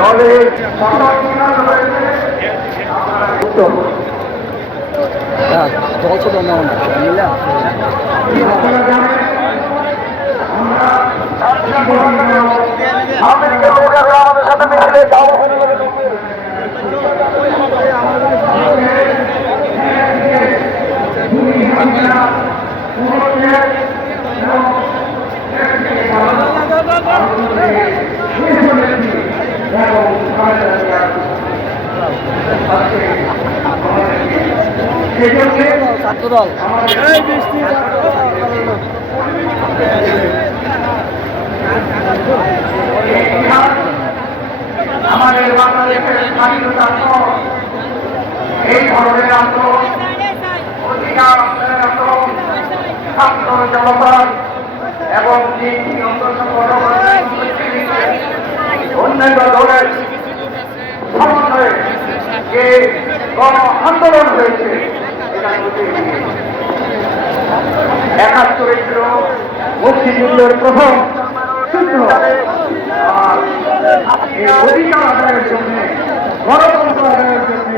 আমরা আমেরিকার লোকেরা আমাদের সাথে মিলে দাওয়া ছাত্র দল আমাদের বাংলাদেশের স্বাধীনতার এই ধরনের আন্দোলন অধিকার এবং অন্যান্য দলের সমন্বয়ে যে গণ আন্দোলন হয়েছে একাত্তরে মুক্তিযুদ্ধের প্রথম যুদ্ধ। আর এই অধিকার আদায়ের জন্য, গণতন্ত্র আদায়ের জন্য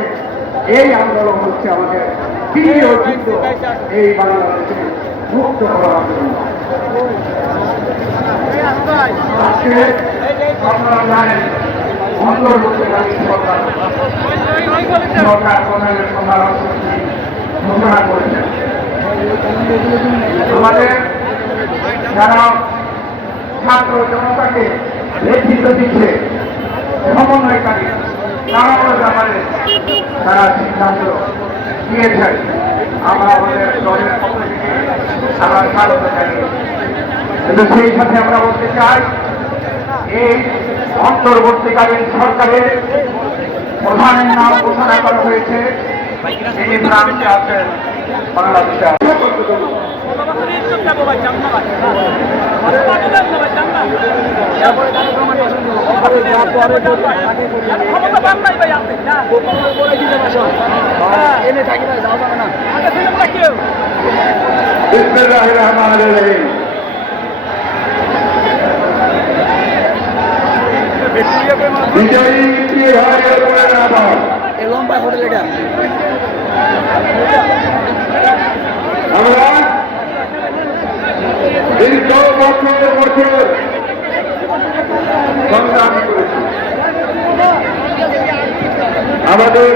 এই আন্দোলন হচ্ছে আমাদের দ্বিতীয় যুদ্ধ এই বাংলাদেশে মুক্ত করার জন্য। আপনারা জানেন অন্তর্বর্তীকালীন সরকার সরকার প্রধানের সমালোচনা ঘোষণা করেছেন। আমাদের যারা ছাত্র জনতাকে নেতৃত্ব দিচ্ছে, সমন্বয়কারী তারাও ব্যাপারে তারা সিদ্ধান্ত নিয়েছেন। আমরা আমাদের দলের পক্ষ থেকে আমরা স্বাগত জানিয়ে কিন্তু সেই সাথে আমরা বলতে চাই, এই অন্তর্বর্তীকালীন সরকারের প্রধানের নাম ঘোষণা করা হয়েছে। তিনি ফ্রান্সে আছেন বাংলাদেশে আছেন। এনে থাকি ভাই যাওয়া যাবে না বিসমিল্লাহির রহমানির রহিম বিজয়ী কি হয় বলে আবার এই হোটেল এটা আমরা দীর্ঘ বছর বছর সংগ্রাম আমাদের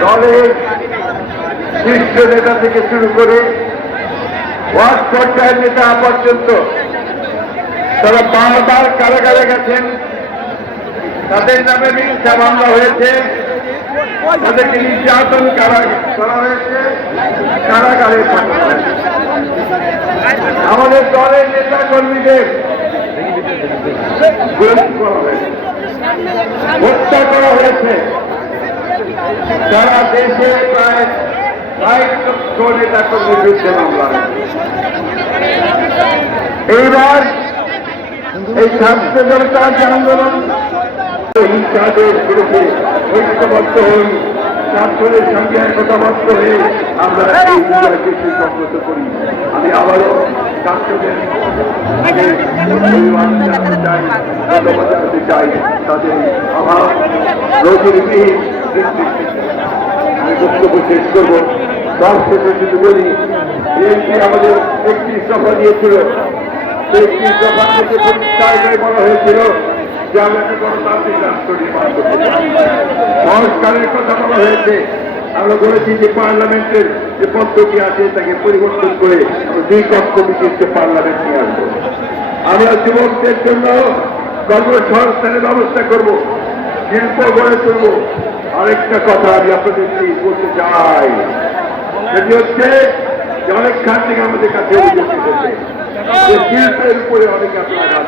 দলের শীর্ষ নেতা থেকে শুরু করে ওয়ার্ড পর্যায়ের নেতা পর্যন্ত তারা বারবার কারাগারে গেছেন। তাদের নামে মিথ্যা মামলা হয়েছে। তাদেরকে নির্যাতন করা করা হয়েছে। কারাগারে পাঠানো হয়েছে। আমাদের দলের নেতা কর্মীদের হত্যা করা হয়েছে। সারা দেশে প্রায় ষাট নেতা কর্মীর বিরুদ্ধে মামলা এইবার এই ছাত্র জনতার যে আন্দোলন হিংসাদের বিরুদ্ধে ঐক্যবদ্ধ হই, ছাত্রদের সঙ্গে একতাবদ্ধ হয়ে আমরা এই বিজয়কে সুসংগত করি। আমি আবারও জানাতে চাই তাদের অভাব আমি বক্তব্য শেষ করব দশ শেষে যদি বলি বিএনপি আমাদের একটি সভা দিয়েছিল সেই একটি থেকে পরিষ্কার সংস্কারের কথা বলা হয়েছে আমরা বলেছি যে পার্লামেন্টের যে পদ্ধতি আছে, তাকে পরিবর্তন করে দুই কক্ষ বিশিষ্ট পার্লামেন্ট নিয়ে আসব। আমরা যুবকদের জন্য কর্মসংস্থানের ব্যবস্থা করব, শিল্প গড়ে তুলব। আরেকটা কথা আমি আপনাদের বলতে চাই। সেটি হচ্ছে যে অনেক খান থেকে আমাদের কাছে অভিযোগ শিল্পের উপরে অনেক আপনারা